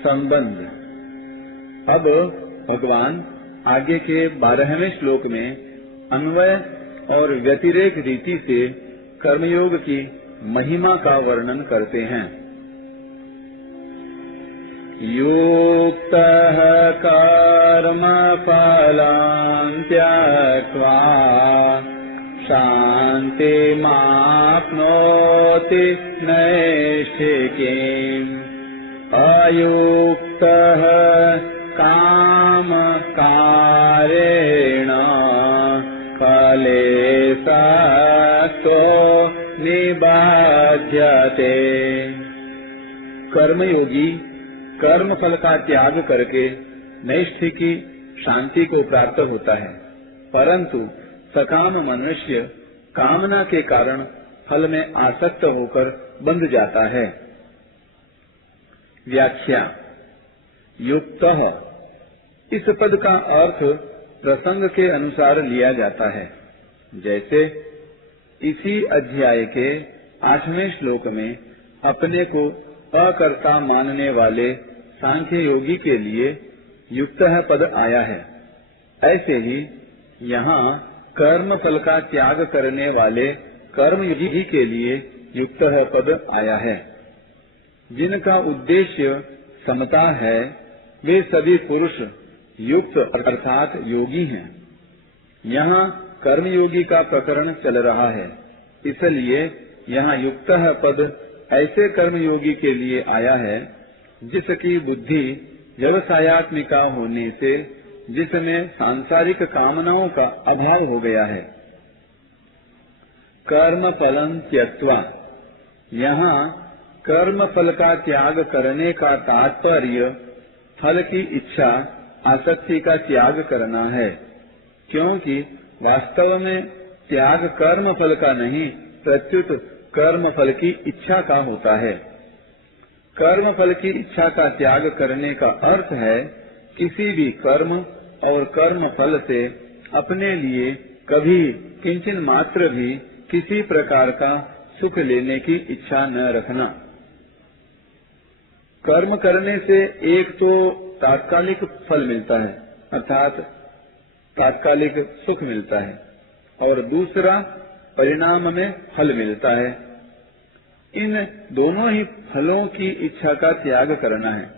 संबंध। अब भगवान आगे के 12वें श्लोक में अन्वय और व्यतिरेक रीति से कर्मयोग की महिमा का वर्णन करते हैं। युक्तः कर्म फलं त्यक्त्वा शान्तिमाप्नोति नैष्ठिकीम् अयुक्तः कामकारेण फलेषु निबध्यते। कर्मयोगी कर्म फल का त्याग करके नैष्ठिकी शांति को प्राप्त होता है, परंतु सकाम मनुष्य कामना के कारण फल में आसक्त होकर बंध जाता है। व्याख्या। युक्तः इस पद का अर्थ प्रसंग के अनुसार लिया जाता है। जैसे इसी अध्याय के 8वें श्लोक में अपने को अकर्ता मानने वाले सांख्य योगी के लिए युक्त पद आया है, ऐसे ही यहाँ कर्म फल का त्याग करने वाले कर्मयोगी के लिए युक्त पद आया है। जिनका उद्देश्य समता है वे सभी पुरुष युक्त अर्थात योगी हैं। यहाँ कर्मयोगी का प्रकरण चल रहा है, इसलिए यहाँ युक्त पद ऐसे कर्मयोगी के लिए आया है जिसकी बुद्धि व्यवसायात्मिका होने से जिसमें सांसारिक कामनाओं का अभाव हो गया है। कर्म फलं त्यक्त्वा, यहाँ कर्म फल का त्याग करने का तात्पर्य फल की इच्छा आसक्ति का त्याग करना है, क्योंकि वास्तव में त्याग कर्म फल का नहीं प्रत्युत कर्म फल की इच्छा का होता है। कर्म फल की इच्छा का त्याग करने का अर्थ है किसी भी कर्म और कर्म फल से अपने लिए कभी किंचन मात्र भी किसी प्रकार का सुख लेने की इच्छा न रखना। कर्म करने से एक तो तात्कालिक फल मिलता है अर्थात तात्कालिक सुख मिलता है, और दूसरा परिणाम में फल मिलता है। इन दोनों ही फलों की इच्छा का त्याग करना है।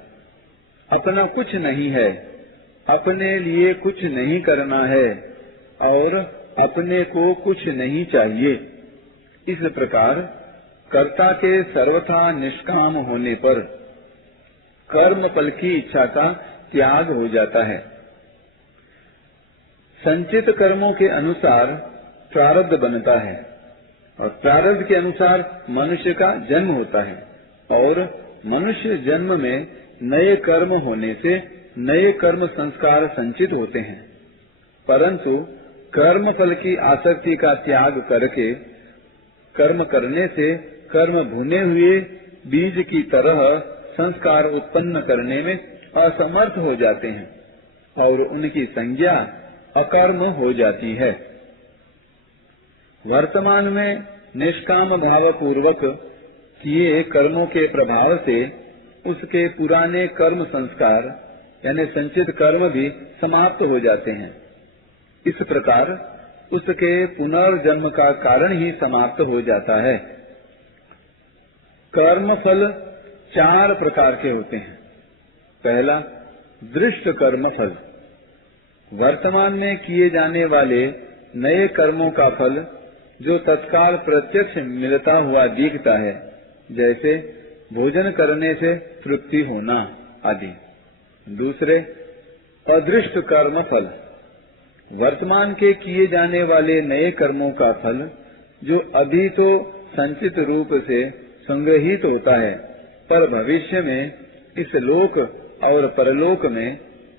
अपना कुछ नहीं है, अपने लिए कुछ नहीं करना है और अपने को कुछ नहीं चाहिए। इस प्रकार कर्ता के सर्वथा निष्काम होने पर कर्म फल की इच्छा का त्याग हो जाता है। संचित कर्मों के अनुसार प्रारब्ध बनता है और प्रारब्ध के अनुसार मनुष्य का जन्म होता है, और मनुष्य जन्म में नए कर्म होने से नए कर्म संस्कार संचित होते हैं, परंतु कर्म फल की आसक्ति का त्याग करके कर्म करने से कर्म भुने हुए बीज की तरह संस्कार उत्पन्न करने में असमर्थ हो जाते हैं और उनकी संज्ञा अकर्म हो जाती है। वर्तमान में निष्काम भाव पूर्वक किए कर्मों के प्रभाव से उसके पुराने कर्म संस्कार यानी संचित कर्म भी समाप्त हो जाते हैं। इस प्रकार उसके पुनर्जन्म का कारण ही समाप्त हो जाता है। कर्म फल 4 प्रकार के होते हैं। पहला, दृष्ट कर्म फल। वर्तमान में किए जाने वाले नए कर्मों का फल जो तत्काल प्रत्यक्ष मिलता हुआ दिखता है, जैसे भोजन करने से तृप्ति होना आदि। दूसरे, अदृष्ट कर्म फल। वर्तमान के किए जाने वाले नए कर्मों का फल जो अभी तो संचित रूप से संग्रहित होता है, पर भविष्य में इस लोक और परलोक में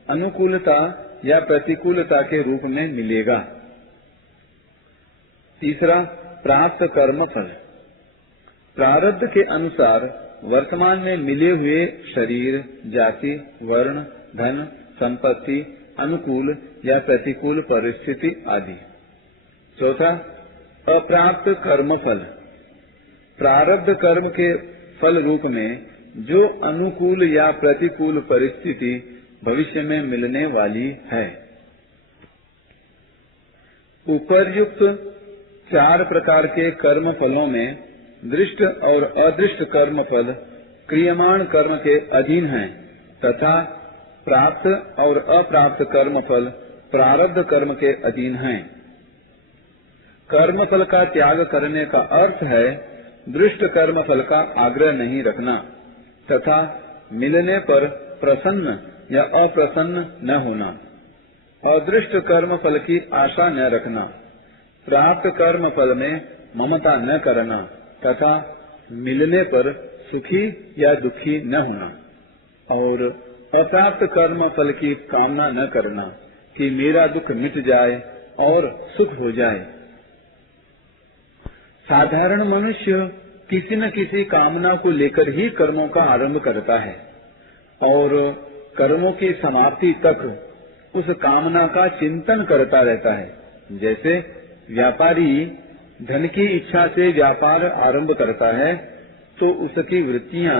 अनुकूलता या प्रतिकूलता के रूप में मिलेगा। तीसरा, प्राप्त कर्म फल। प्रारब्ध के अनुसार वर्तमान में मिले हुए शरीर, जाति, वर्ण, धन, संपत्ति, अनुकूल या प्रतिकूल परिस्थिति आदि। चौथा, अप्राप्त कर्म फल। प्रारब्ध कर्म के फल रूप में जो अनुकूल या प्रतिकूल परिस्थिति भविष्य में मिलने वाली है। उपर्युक्त 4 प्रकार के कर्म फलों में दृष्ट और अदृष्ट कर्म फल क्रियमाण कर्म के अधीन हैं तथा प्राप्त और अप्राप्त कर्म फल प्रारब्ध कर्म के अधीन हैं। कर्म फल का त्याग करने का अर्थ है दृष्ट कर्म फल का आग्रह नहीं रखना तथा मिलने पर प्रसन्न या अप्रसन्न न होना, अदृष्ट कर्म फल की आशा न रखना, प्राप्त कर्म फल में ममता न करना तथा मिलने पर सुखी या दुखी न होना, और अप्राप्त कर्म फल की कामना न करना कि मेरा दुख मिट जाए और सुख हो जाए। साधारण मनुष्य किसी न किसी कामना को लेकर ही कर्मों का आरंभ करता है और कर्मों की समाप्ति तक उस कामना का चिंतन करता रहता है। जैसे व्यापारी धन की इच्छा से व्यापार आरंभ करता है तो उसकी वृत्तियां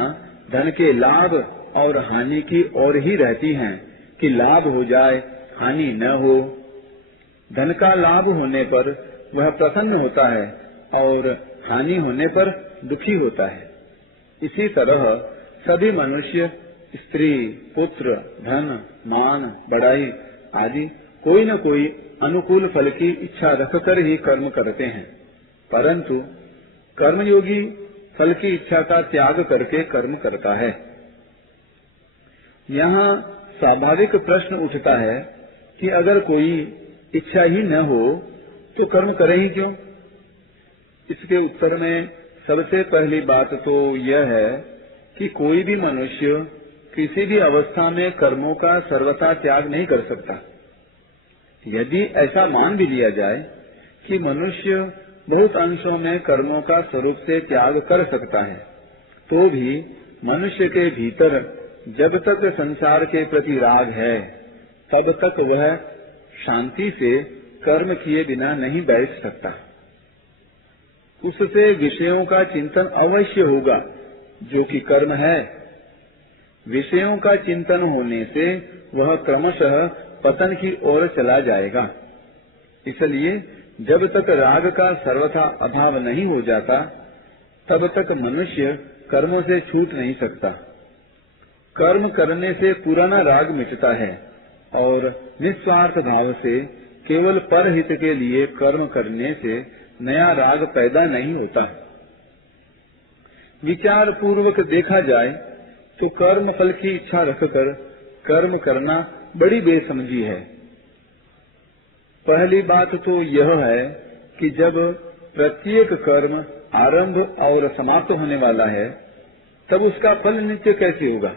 धन के लाभ और हानि की ओर ही रहती हैं कि लाभ हो जाए, हानि न हो। धन का लाभ होने पर वह प्रसन्न होता है और हानि होने पर दुखी होता है। इसी तरह सभी मनुष्य स्त्री, पुत्र, धन, मान, बढ़ाई आदि कोई न कोई अनुकूल फल की इच्छा रखकर ही कर्म करते हैं, परंतु कर्मयोगी फल की इच्छा का त्याग करके कर्म करता है। यहाँ स्वाभाविक प्रश्न उठता है कि अगर कोई इच्छा ही न हो तो कर्म करे ही क्यों? इसके उत्तर में सबसे पहली बात तो यह है कि कोई भी मनुष्य किसी भी अवस्था में कर्मों का सर्वथा त्याग नहीं कर सकता। यदि ऐसा मान भी लिया जाए कि मनुष्य बहुत अंशों में कर्मों का स्वरूप से त्याग कर सकता है, तो भी मनुष्य के भीतर जब तक संसार के प्रति राग है तब तक वह शांति से कर्म किए बिना नहीं बैठ सकता। उससे विषयों का चिंतन अवश्य होगा जो कि कर्म है। विषयों का चिंतन होने से वह क्रमशः पतन की ओर चला जाएगा। इसलिए जब तक राग का सर्वथा अभाव नहीं हो जाता तब तक मनुष्य कर्मों से छूट नहीं सकता। कर्म करने से पुराना राग मिटता है और निस्वार्थ भाव से केवल परहित के लिए कर्म करने से नया राग पैदा नहीं होता। विचार पूर्वक देखा जाए तो कर्म फल की इच्छा रखकर कर्म करना बड़ी बेसमझी है। पहली बात तो यह है कि जब प्रत्येक कर्म आरंभ और समाप्त होने वाला है तब उसका फल नित्य कैसे होगा?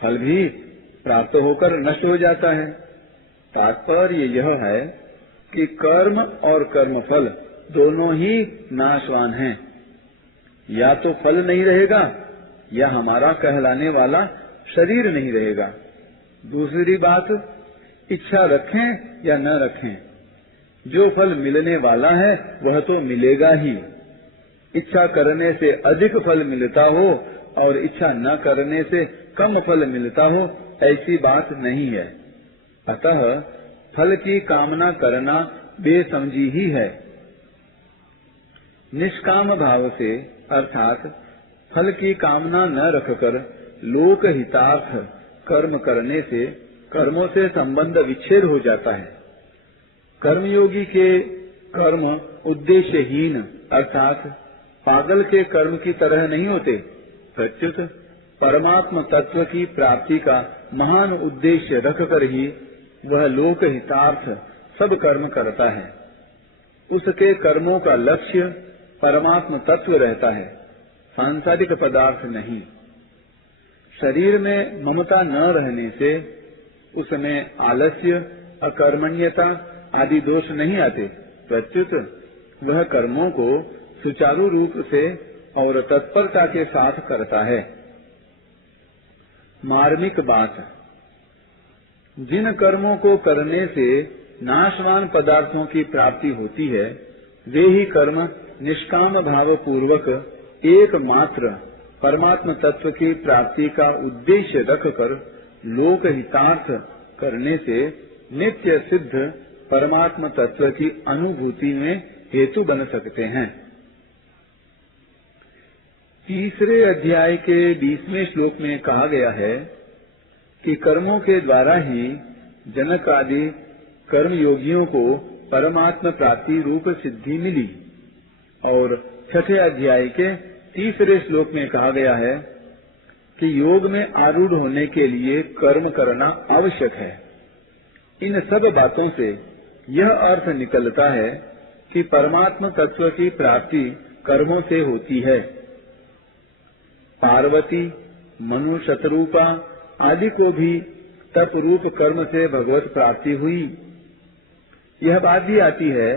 फल भी प्राप्त होकर नष्ट हो जाता है। तात्पर्य यह है कि कर्म और कर्मफल दोनों ही नाशवान हैं। या तो फल नहीं रहेगा या हमारा कहलाने वाला शरीर नहीं रहेगा। दूसरी बात, इच्छा रखें या न रखें, जो फल मिलने वाला है वह तो मिलेगा ही। इच्छा करने से अधिक फल मिलता हो और इच्छा न करने से कम फल मिलता हो, ऐसी बात नहीं है। अतः फल की कामना करना बेसमझी ही है। निष्काम भाव से अर्थात फल की कामना न रखकर लोक हितार्थ कर्म करने से कर्मों से संबंध विच्छेद हो जाता है। कर्मयोगी के कर्म उद्देश्यहीन अर्थात पागल के कर्म की तरह नहीं होते, प्रत्युत परमात्म तत्व की प्राप्ति का महान उद्देश्य रखकर ही वह लोक हितार्थ सब कर्म करता है। उसके कर्मों का लक्ष्य परमात्म तत्व रहता है, सांसारिक पदार्थ नहीं। शरीर में ममता न रहने से उसमें आलस्य, अकर्मण्यता आदि दोष नहीं आते, प्रत्युत वह कर्मों को सुचारू रूप से और तत्परता के साथ करता है। मार्मिक बात, जिन कर्मों को करने से नाशवान पदार्थों की प्राप्ति होती है वे ही कर्म निष्काम भाव पूर्वक एकमात्र परमात्म तत्व की प्राप्ति का उद्देश्य रखकर लोक हितार्थ करने से नित्य सिद्ध परमात्म तत्व की अनुभूति में हेतु बन सकते हैं। तीसरे अध्याय के 20वें श्लोक में कहा गया है कि कर्मों के द्वारा ही जनक आदि कर्मयोगियों को परमात्म प्राप्ति रूप सिद्धि मिली, और छठे अध्याय के 3रे श्लोक में कहा गया है कि योग में आरूढ़ होने के लिए कर्म करना आवश्यक है। इन सब बातों से यह अर्थ निकलता है कि परमात्म तत्व की प्राप्ति कर्मों से होती है। पार्वती, मनु, शतरूपा आदि को भी तत्रूप कर्म से भगवत प्राप्ति हुई। यह बात भी आती है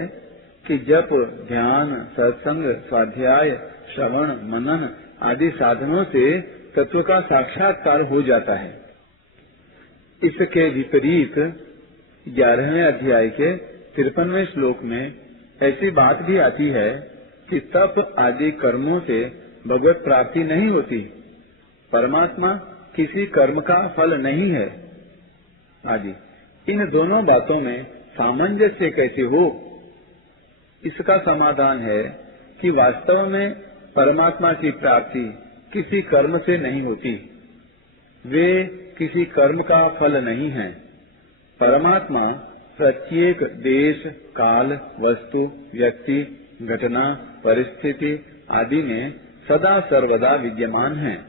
कि जप, ध्यान, सत्संग, स्वाध्याय, श्रवण, मनन आदि साधनों से तत्व का साक्षात्कार हो जाता है। इसके विपरीत 11वें अध्याय के 53वें श्लोक में ऐसी बात भी आती है कि तप आदि कर्मों से भगवत प्राप्ति नहीं होती। परमात्मा किसी कर्म का फल नहीं है आदि। इन दोनों बातों में सामंजस्य कैसे हो? इसका समाधान है कि वास्तव में परमात्मा की प्राप्ति किसी कर्म से नहीं होती। वे किसी कर्म का फल नहीं है। परमात्मा प्रत्येक देश, काल, वस्तु, व्यक्ति, घटना, परिस्थिति आदि में सदा सर्वदा विद्यमान हैं।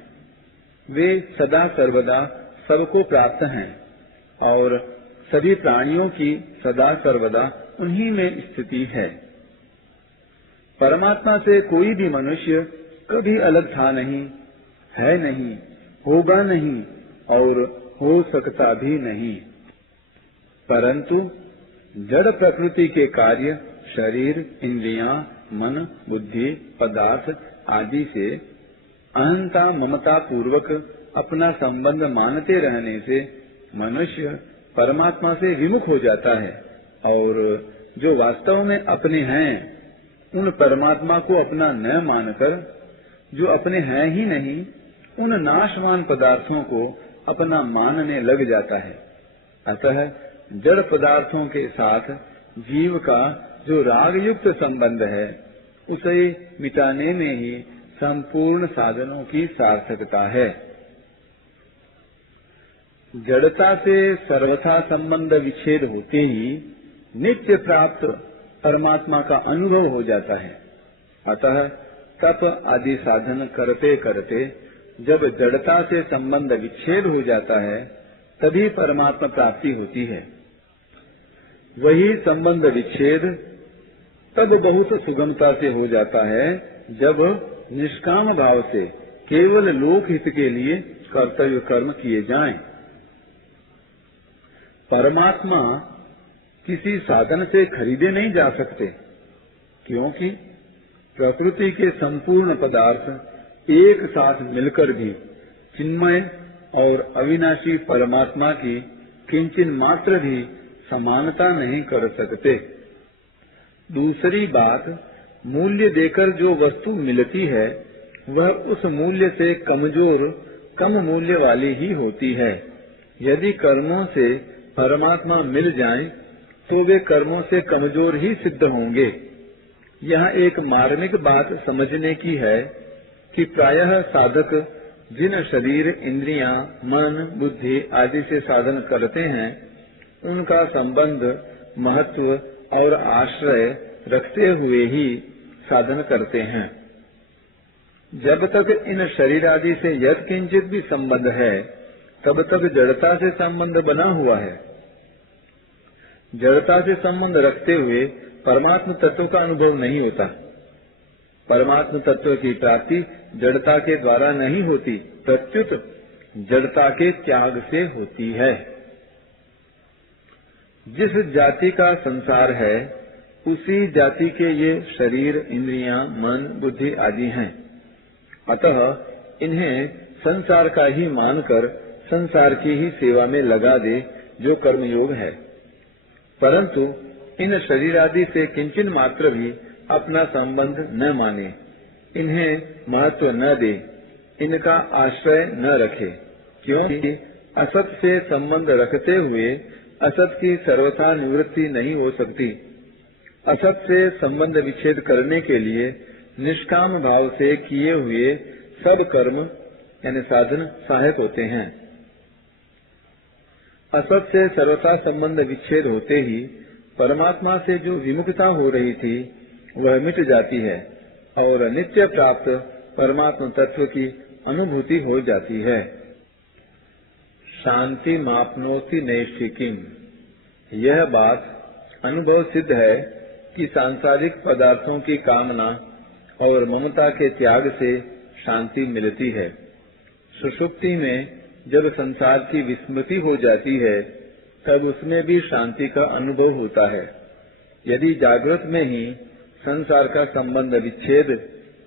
वे सदा सर्वदा सबको प्राप्त हैं और सभी प्राणियों की सदा सर्वदा उन्हीं में स्थिति है। परमात्मा से कोई भी मनुष्य कभी अलग था नहीं, है नहीं, होगा नहीं और हो सकता भी नहीं। परंतु जड़ प्रकृति के कार्य शरीर, इंद्रियां, मन, बुद्धि, पदार्थ आदि से अहंता ममता पूर्वक अपना संबंध मानते रहने से मनुष्य परमात्मा से विमुख हो जाता है, और जो वास्तव में अपने हैं उन परमात्मा को अपना न मानकर जो अपने हैं ही नहीं उन नाशवान पदार्थों को अपना मानने लग जाता है। अतः जड़ पदार्थों के साथ जीव का जो राग युक्त संबंध है उसे मिटाने में ही संपूर्ण साधनों की सार्थकता है। जड़ता से सर्वथा संबंध विच्छेद होते ही नित्य प्राप्त परमात्मा का अनुभव हो जाता है। अतः तप आदि साधन करते करते जब जड़ता से संबंध विच्छेद हो जाता है तभी परमात्मा प्राप्ति होती है। वही संबंध विच्छेद तब बहुत सुगमता से हो जाता है जब निष्काम भाव से केवल लोक हित के लिए कर्तव्य कर्म किए जाएं। परमात्मा किसी साधन से खरीदे नहीं जा सकते, क्योंकि प्रकृति के संपूर्ण पदार्थ एक साथ मिलकर भी चिन्मय और अविनाशी परमात्मा की किंचिन मात्र भी समानता नहीं कर सकते। दूसरी बात, मूल्य देकर जो वस्तु मिलती है वह उस मूल्य से कमजोर, कम मूल्य वाली ही होती है। यदि कर्मों से परमात्मा मिल जाएं, तो वे कर्मों से कमजोर ही सिद्ध होंगे। यहाँ एक मार्मिक बात समझने की है कि प्रायः साधक जिन शरीर, इंद्रियां, मन, बुद्धि आदि से साधन करते हैं उनका संबंध, महत्व और आश्रय रखते हुए ही साधन करते हैं। जब तक इन शरीर आदि से यत्किंचित भी संबंध है तब तक जड़ता से संबंध बना हुआ है। जड़ता से संबंध रखते हुए परमात्म तत्व का अनुभव नहीं होता। परमात्म तत्व की प्राप्ति जड़ता के द्वारा नहीं होती, प्रत्युत जड़ता के त्याग से होती है। जिस जाति का संसार है उसी जाति के ये शरीर, इंद्रियां, मन, बुद्धि आदि हैं। अतः इन्हें संसार का ही मानकर संसार की ही सेवा में लगा दे जो कर्मयोग है। परंतु इन शरीर आदि से किंचन मात्र भी अपना संबंध न माने, इन्हें महत्व न दे, इनका आश्रय न रखे, क्योंकि असत से संबंध रखते हुए असत की सर्वथा निवृत्ति नहीं हो सकती। असत से संबंध विच्छेद करने के लिए निष्काम भाव से किए हुए सब कर्म यानी साधन सहायक होते हैं। असत से सर्वथा संबंध विच्छेद होते ही परमात्मा से जो विमुखता हो रही थी वह मिट जाती है और नित्य प्राप्त परमात्मा तत्व की अनुभूति हो जाती है। शांति मापनोति नैष्ठिकीम, यह बात अनुभव सिद्ध है कि सांसारिक पदार्थों की कामना और ममता के त्याग से शांति मिलती है। सुषुप्ति में जब संसार की विस्मृति हो जाती है तब उसमें भी शांति का अनुभव होता है। यदि जागृत में ही संसार का संबंध विच्छेद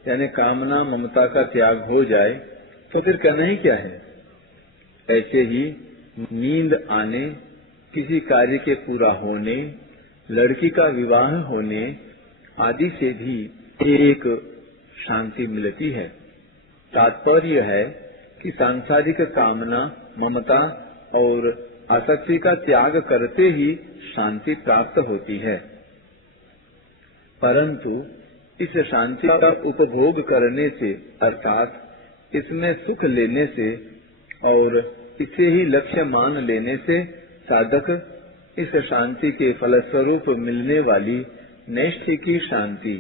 यानी कामना ममता का त्याग हो जाए तो फिर कहना ही क्या है। ऐसे ही नींद आने, किसी कार्य के पूरा होने, लड़की का विवाह होने आदि से भी एक शांति मिलती है। तात्पर्य है कि सांसारिक कामना ममता और आसक्ति का त्याग करते ही शांति प्राप्त होती है। परंतु इस शांति का उपभोग करने से अर्थात इसमें सुख लेने से और इसे ही लक्ष्य मान लेने से साधक इस शांति के फलस्वरूप मिलने वाली नैष्ठिकी शांति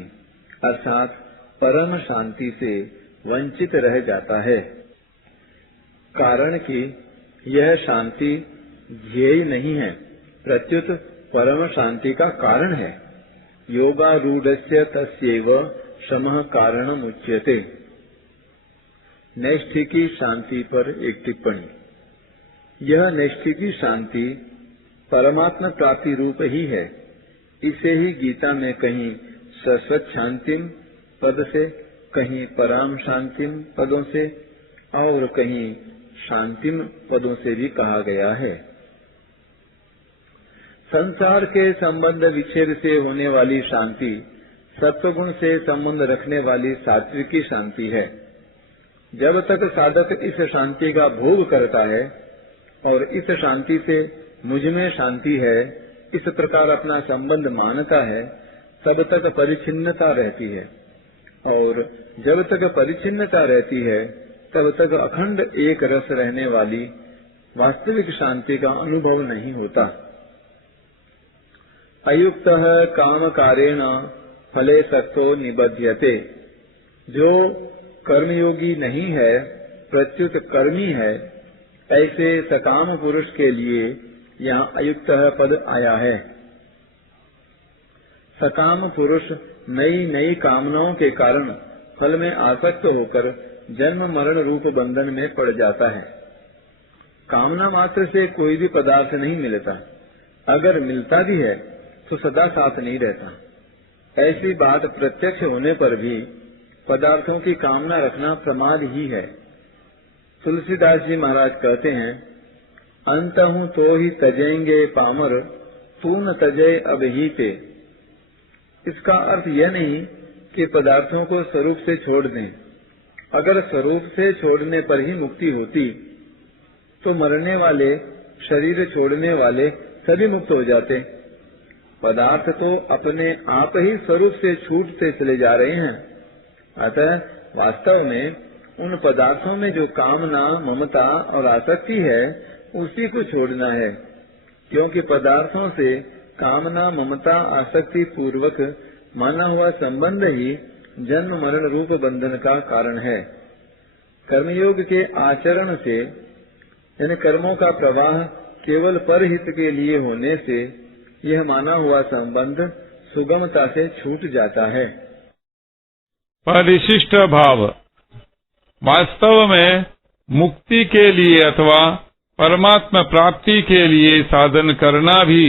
अर्थात परम शांति से वंचित रह जाता है। कारण कि यह शांति ध्येय नहीं है, प्रत्युत परम शांति का कारण है। योगारूढ़स्य तस्यैव शमः कारणम् उच्यते। नैष्ठिकी शांति पर एक टिप्पणी। यह नैष्ठिकी शांति परमात्मा प्राप्ति रूप ही है। इसे ही गीता में कहीं शाश्वत शांतिम पद से, कहीं पराम शांतिम पदों से और कहीं शांतिम पदों से भी कहा गया है। संसार के संबंध विच्छेद से होने वाली शांति सत्वगुण से संबंध रखने वाली सात्विकी शांति है। जब तक साधक इस शांति का भोग करता है और इस शांति से मुझ में शांति है इस प्रकार अपना संबंध मानता है तब तक परिच्छिन्नता रहती है, और जब तक परिच्छिन्नता रहती है तब तक अखंड एक रस रहने वाली वास्तविक शांति का अनुभव नहीं होता। अयुक्त काम कारेण फले सक्तो निबध्यते, जो कर्मयोगी नहीं है प्रत्युत कर्मी है, ऐसे सकाम पुरुष के लिए यहाँ अयुक्त पद आया है। सकाम पुरुष नई नई कामनाओं के कारण फल में आसक्त होकर जन्म मरण रूप बंधन में पड़ जाता है। कामना मात्र से कोई भी पदार्थ नहीं मिलता, अगर मिलता भी है तो सदा साथ नहीं रहता। ऐसी बात प्रत्यक्ष होने पर भी पदार्थों की कामना रखना प्रमाद ही है। तुलसीदास जी महाराज कहते हैं, अंतहु तो ही तजेंगे पामर, तू न तजे अब ही पे। इसका अर्थ यह नहीं कि पदार्थों को स्वरूप से छोड़ दें। अगर स्वरूप से छोड़ने पर ही मुक्ति होती तो मरने वाले, शरीर छोड़ने वाले सभी मुक्त हो जाते। पदार्थ तो अपने आप ही स्वरूप से छूटते चले जा रहे हैं। अतः वास्तव में उन पदार्थों में जो कामना ममता और आसक्ति है उसी को छोड़ना है, क्योंकि पदार्थों से कामना ममता आसक्ति पूर्वक माना हुआ संबंध ही जन्म मरण रूप बंधन का कारण है। कर्मयोग के आचरण से इन कर्मों का प्रवाह केवल परहित के लिए होने से यह माना हुआ संबंध सुगमता से छूट जाता है। परिशिष्ट भाव वास्तव में मुक्ति के लिए अथवा परमात्मा प्राप्ति के लिए साधन करना भी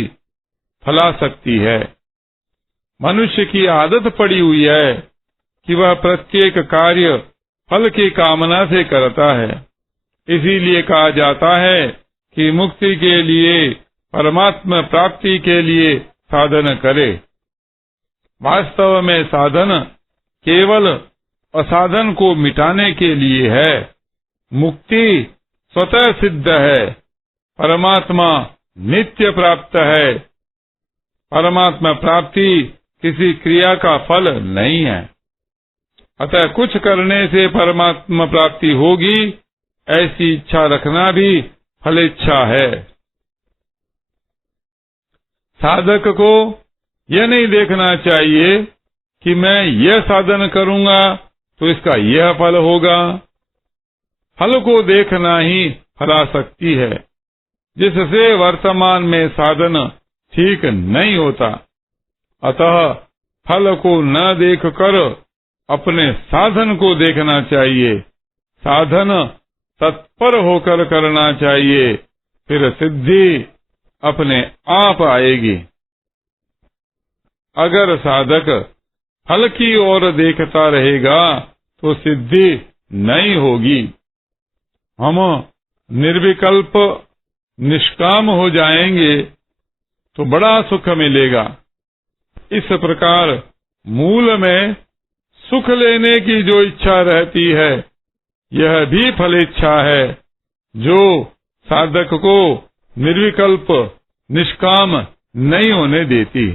फलाशक्ति है। मनुष्य की आदत पड़ी हुई है कि वह प्रत्येक कार्य फल की कामना से करता है। इसीलिए कहा जाता है कि मुक्ति के लिए परमात्मा प्राप्ति के लिए साधन करे। वास्तव में साधन केवल असाधन को मिटाने के लिए है। मुक्ति स्वतः सिद्ध है, परमात्मा नित्य प्राप्त है। परमात्मा प्राप्ति किसी क्रिया का फल नहीं है। अतः कुछ करने से परमात्मा प्राप्ति होगी, ऐसी इच्छा रखना भी फलेच्छा है। साधक को यह नहीं देखना चाहिए कि मैं यह साधन करूंगा तो इसका यह फल होगा। फल को देखना ही फलासक्ति है, जिससे वर्तमान में साधन ठीक नहीं होता। अतः फल को न देखकर अपने साधन को देखना चाहिए। साधन तत्पर होकर करना चाहिए, फिर सिद्धि अपने आप आएगी। अगर साधक फल की ओर देखता रहेगा तो सिद्धि नहीं होगी। हम निर्विकल्प निष्काम हो जाएंगे तो बड़ा सुख मिलेगा। इस प्रकार मूल में सुख लेने की जो इच्छा रहती है, यह भी फलेच्छा है, जो साधक को निर्विकल्प निष्काम नहीं होने देती।